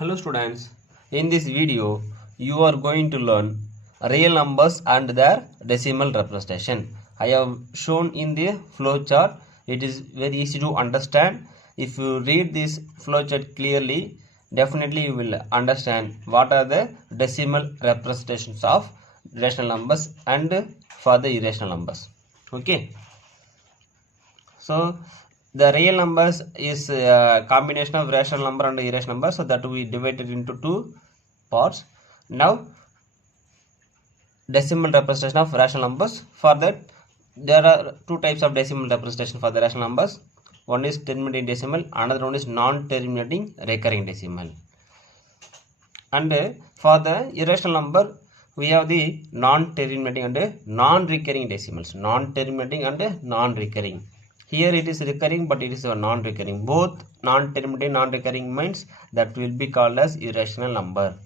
Hello students, in this video you are going to learn real numbers and their decimal representation. I have shown in the flowchart. It is very easy to understand. If you read this flowchart clearly, definitely you will understand what are the decimal representations of rational numbers and for the irrational numbers. Okay. So the real numbers is a combination of rational number and irrational number, so that we divided into two parts. Now decimal representation of rational numbers. For that there are two types of decimal representation for the rational numbers. One is terminating decimal, another one is non-terminating recurring decimal. And for the irrational number we have the non-terminating and non-recurring decimals. Non-terminating and non-recurring. Here it is recurring, but it is a non-recurring. Both non-terminating, non-recurring means that will be called as irrational number.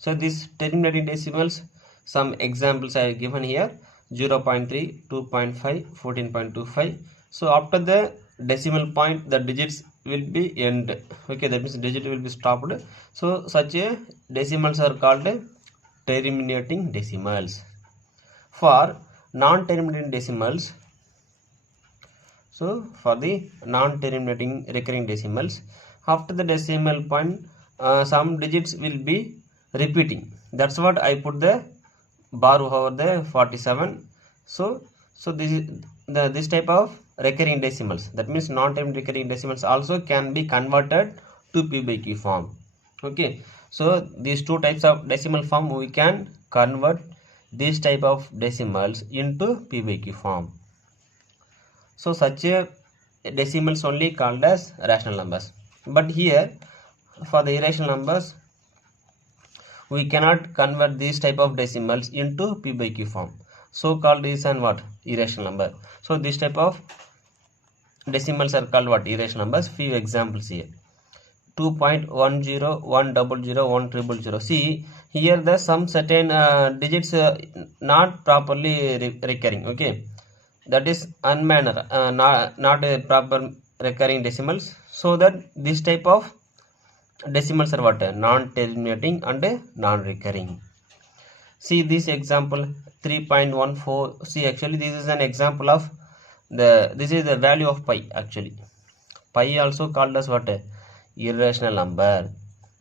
So these terminating decimals, some examples I have given here: 0.3, 2.5, 14.25. So after the decimal point, the digits will be end. Okay, that means digit will be stopped. So such a decimals are called terminating decimals. For non-terminating decimals, so for the non-terminating recurring decimals, after the decimal point, some digits will be repeating. That's what I put the bar over the 47. So this is this type of recurring decimals. That means non-terminating recurring decimals also can be converted to p by q form. Okay. So these two types of decimal form we can convert this type of decimals into p by q form. So such a decimals only called as rational numbers. But here for the irrational numbers we cannot convert these type of decimals into p by q form. So called is an what? Irrational number. So this type of decimals are called what? Irrational numbers. Few examples here: 2.10, 100, 1,000. See here the some certain digits not properly recurring. Okay. That is unmanner, not a proper recurring decimals. So that this type of decimals are what? Non-terminating and non-recurring. See this example 3.14. See, actually this is an example of this is the value of pi. Actually pi also called as what? Irrational number.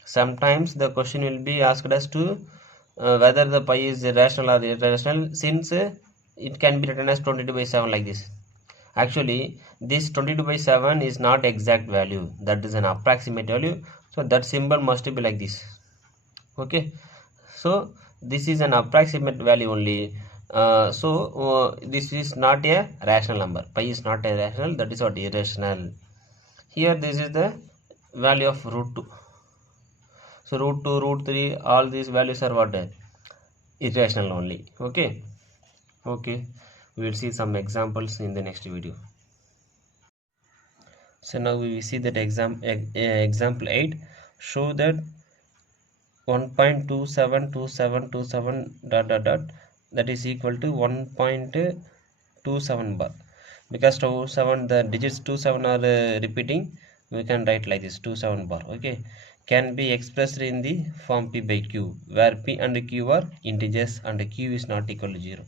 Sometimes the question will be asked as to whether the pi is rational or irrational, since it can be written as 22 by 7 like this. Actually this 22 by 7 is not exact value, that is an approximate value. So that symbol must be like this. Okay, so this is an approximate value only. This is not a rational number. Pi is not a rational, that is what? Irrational. Here this is the value of root 2. So root 2, root 3, all these values are what? Irrational only. Okay. Okay, we will see some examples in the next video. So now we will see that example 8. Show that 1.272727 ... that is equal to 1.27 bar. Because 27, the digits 27 are repeating, we can write like this: 27 bar. Okay, can be expressed in the form p by q, where p and q are integers and q is not equal to 0.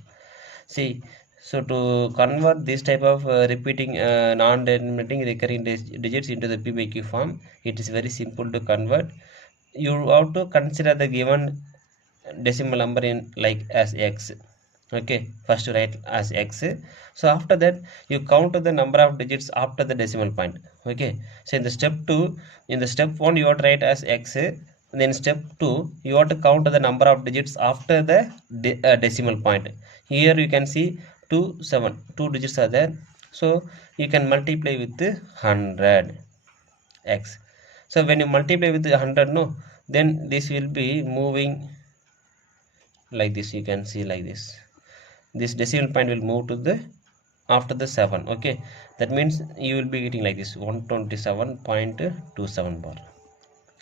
See, so to convert this type of repeating non-terminating recurring digits into the p by q form, it is very simple to convert. You have to consider the given decimal number in like as x. Okay, first write as x. So after that you count the number of digits after the decimal point. Okay, so in the step 2, in the step 1 you have to write as x. Then step 2 you have to count the number of digits after the decimal point. Here you can see 2 digits are there, so you can multiply with 100 x. So when you multiply with 100, no, then this will be moving like this. You can see like this. This decimal point will move to the after the 7. Okay, that means you will be getting like this: 127.27 bar,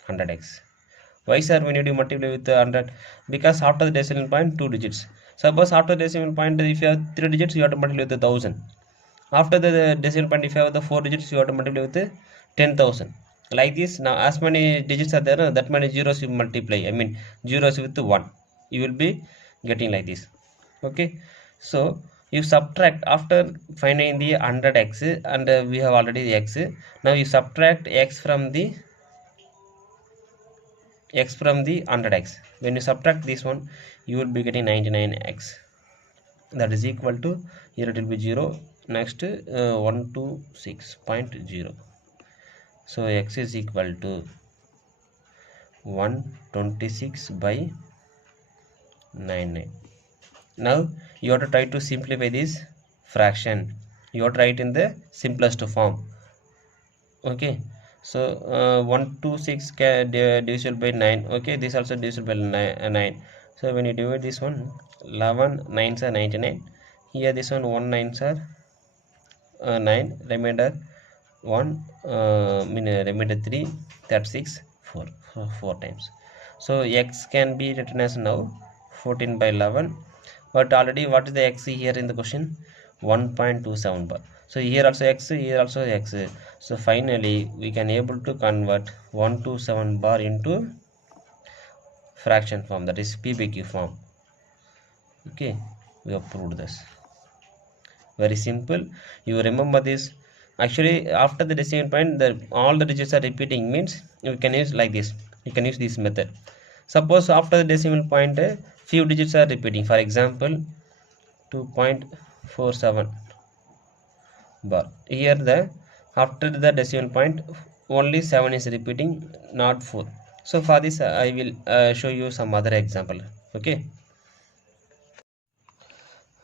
100x. Why sir we need to multiply with 100? Because after the decimal point 2 digits. Suppose after the decimal point if you have 3 digits, you have to multiply with 1000. After the decimal point if you have the 4 digits, you have to multiply with 10,000. Like this, now as many digits are there, that many zeros you multiply, I mean zeros with 1, you will be getting like this. Okay, so you subtract after finding the 100x, and we have already x. Now you subtract x from the 100x. When you subtract this one, you will be getting 99x. That is equal to, here it will be 0, next 126.0. So x is equal to 126 by 99. Now you have to try to simplify this fraction. You have to write in the simplest form. Okay, so 126 divisible by 9. Okay, this also divisible by 9. So when you divide this one, 11 9s are 99. Here this one 1 9s are 9. Remainder 1, remainder 3, that's 6, 4 times. So x can be written as now 14 by 11. But already what is the x here in the question? 1.27 bar. So here also x, here also x. So finally we can able to convert 127 bar into fraction form, that is PBQ form. Okay, we have proved this. Very simple. You remember this. Actually after the decimal point, all the digits are repeating, means you can use like this. You can use this method. Suppose after the decimal point, few digits are repeating. For example, 2.47 bar. Here the after the decimal point only 7 is repeating, not 4. So for this I will show you some other example. Okay.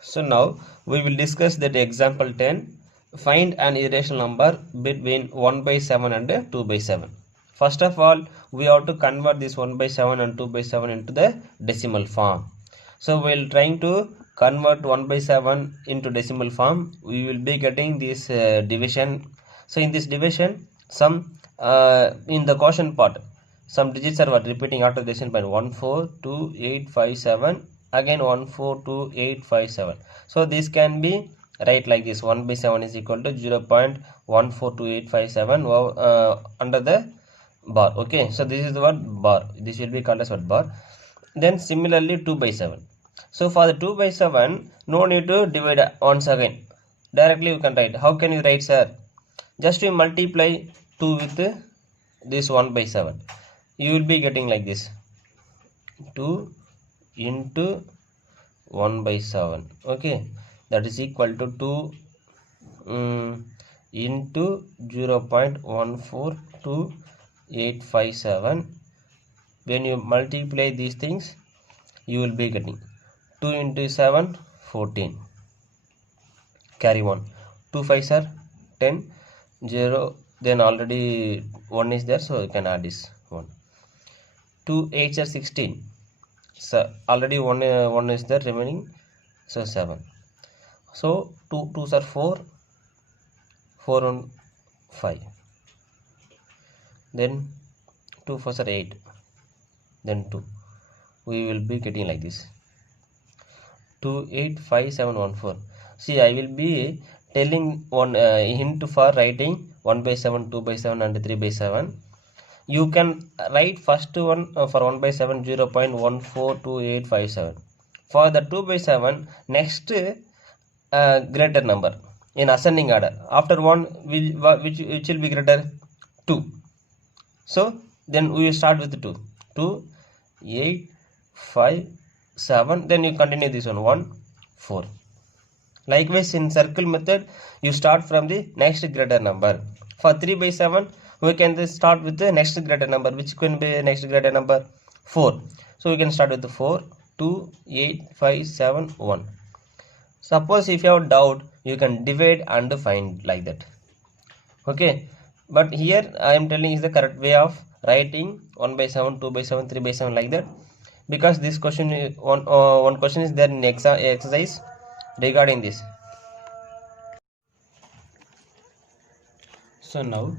So now we will discuss that example 10. Find an irrational number between 1 by 7 and 2 by 7. First of all, we have to convert this 1 by 7 and 2 by 7 into the decimal form. So while trying to convert 1 by 7 into decimal form, we will be getting this division. So in this division, some in the quotient part, some digits are repeating after the decision point, 1 4 2 8 5 7, again 1 4 2 8 5 7. So this can be write like this: 1 by 7 is equal to 0.142857 under the bar. Okay, so this is the word bar. This will be called as what? Bar. Then similarly 2 by 7. So for the 2 by 7, no need to divide once again. Directly you can write. How can you write, sir? Just you multiply 2 with this 1 by 7. You will be getting like this: 2 into 1 by 7. Okay, that is equal to 2 into 0.142857. When you multiply these things, you will be getting 2 into 7 14. Carry 1. 2 5s are 10. 0, then already 1 is there, so you can add this 1. 2 8s are 16. So already one is there remaining, so 7. So 2 2s are 4, 4 on 5. Then 2 4s are 8. Then 2. We will be getting like this: 2 8 5 7 1 4. See, I will be telling one hint for writing 1 by 7, 2 by 7 and 3 by 7. You can write first one for 1 by 7 0.142857. For the 2 by 7, next greater number in ascending order. After 1, which will be greater? 2. So then we will start with 2. 2 8 5 7. Then you continue this one: 1 4. Likewise, in circle method, you start from the next greater number. For 3 by 7, we can start with the next greater number. Which can be next greater number? 4. So we can start with the 4 2 8 5 7 1. Suppose if you have doubt, you can divide and find like that. Okay, but here I am telling is the correct way of writing 1 by 7, 2 by 7, 3 by 7 like that, because this question is one question is there in exercise regarding this. So now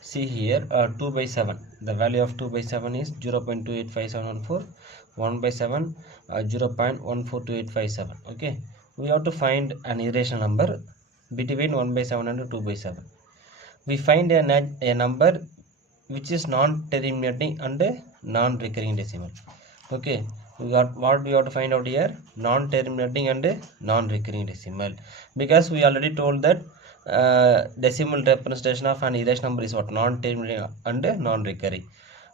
see here, 2 by 7, the value of 2 by 7 is 0.285714. 1 by 7 0.142857. Okay, we have to find an irrational number between 1 by 7 and 2 by 7. We find a number which is non-terminating and non-recurring decimal. Okay, we got what we have to find out here, non-terminating and non-recurring decimal, because we already told that decimal representation of an irrational number is what, non-terminating and non-recurring.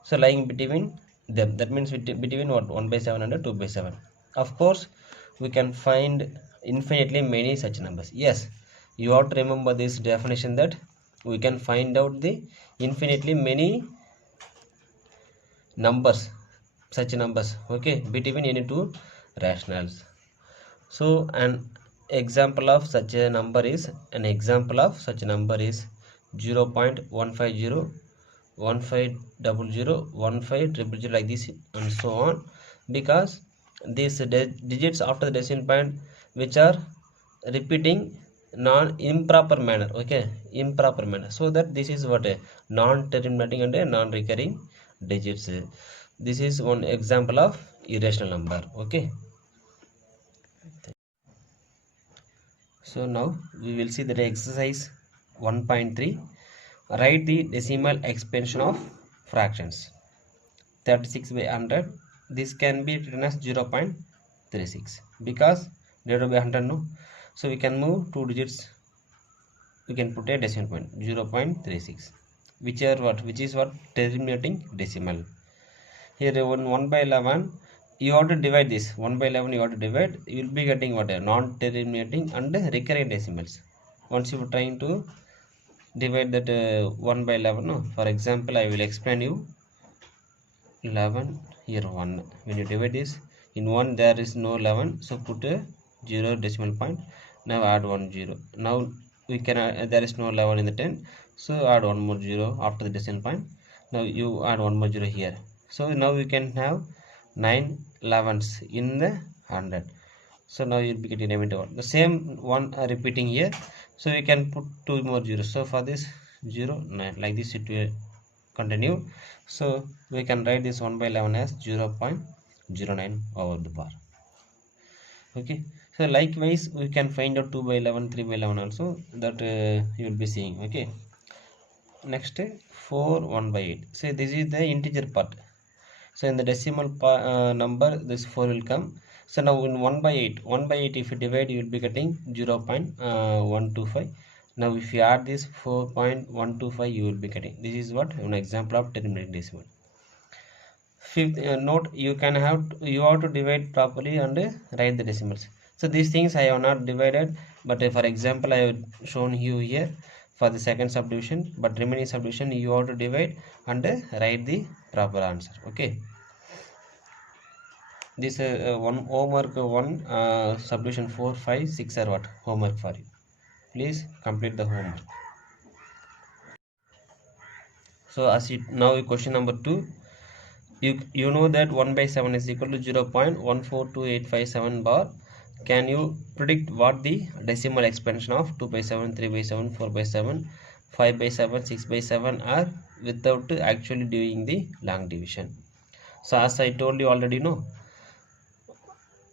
So lying between them, that means between what, 1 by 7 and 2 by 7. Of course we can find infinitely many such numbers. Yes, you have to remember this definition, that we can find out the infinitely many numbers, such numbers, okay, between any two rationals. So an example of such a number is 0.150 1500 1500 like this and so on, because these digits after the decimal point which are repeating improper manner, okay, improper manner, so that this is what a non-terminating and a non-recurring digits. This is one example of irrational number. Okay, so now we will see the exercise 1.3. Write the decimal expansion of fractions. 36 by 100, this can be written as 0.36 because divided by 100, no, so we can move two digits, we can put a decimal point 0.36, which is what, terminating decimal. Here 1 by 11, you have to divide this 1 by 11, you have to divide, you will be getting what, a non-terminating and recurring decimals. Once you are trying to divide that 1 by 11, no, for example I will explain you. 11, here 1, when you divide this, in 1 there is no 11, so put a 0 decimal point, now add 1 0, now we can there is no 11 in the 10, so add one more 0 after the decimal point, now you add one more 0 here, so now we can have 9 11s in the 100, so now you'll be getting remainder one, the same one repeating here, so we can put two more zeros, so for this 0 9 like this it will continue, so we can write this 1 by 11 as 0.09 over the bar. Okay, so likewise we can find out 2 by 11 3 by 11 also, that you will be seeing. Okay, next 4 1 by 8, so this is the integer part, so in the decimal number this 4 will come, so now in 1 by 8 if you divide, you will be getting 0.125. Now if you add this 4.125, you will be getting, this is what an example of terminating decimal. Fifth note, you have to divide properly and write the decimals. So these things I have not divided, but for example I have shown you here for the second subdivision, but remaining subdivision you have to divide and write the proper answer. Okay, this one homework, one subdivision 4 5 6 are what homework for you. Please complete the homework. So as it now question number 2, you know that 1 by 7 is equal to 0.142857 bar. Can you predict what the decimal expansion of 2 by 7 3 by 7 4 by 7 5 by 7 6 by 7 are without actually doing the long division? So as I told you already, no.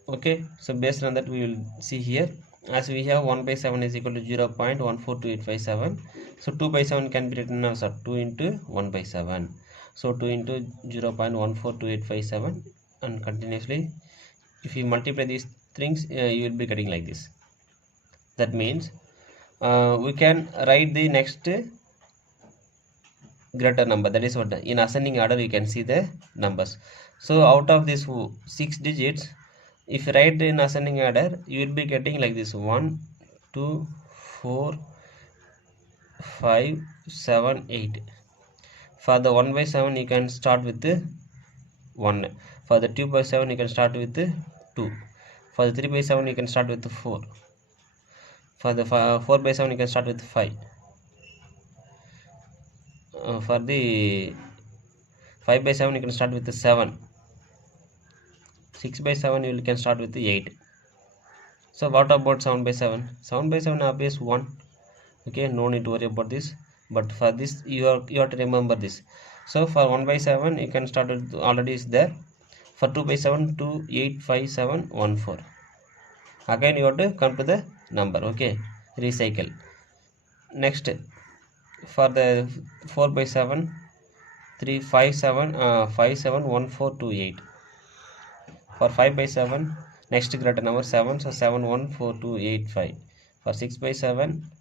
Okay, so based on that we will see here, as we have 1 by 7 is equal to 0.142857, so 2 by 7 can be written as 2 into 1 by 7, so 2 into 0.142857, and continuously if you multiply these things you will be getting like this. That means we can write the next greater number, that is what, in ascending order you can see the numbers. So out of this 6 digits, if you write in ascending order, you will be getting like this 1 2 4 5 7 8. For the 1 by 7 you can start with 1, for the 2 by 7 you can start with 2, for the 3 by 7 you can start with 4, for the 4 by 7 you can start with 5, for the 5 by 7 you can start with 7, 6 by 7 you can start with 8. So what about 7 by 7? 7 by 7 obvious 1. Okay, no need to worry about this, but for this you have to remember this. So for 1 by 7 you can start with, already is there. For 2 by 7 2 8 5 7 1 4, again you have to come to the number. Okay, recycle. Next for the 4 by 7 571428. For 5 by 7, next greater number 7, so 714285. For 6 by 7,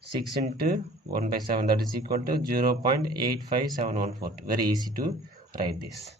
6 into 1 by 7, that is equal to 0.857142. Very easy to write this.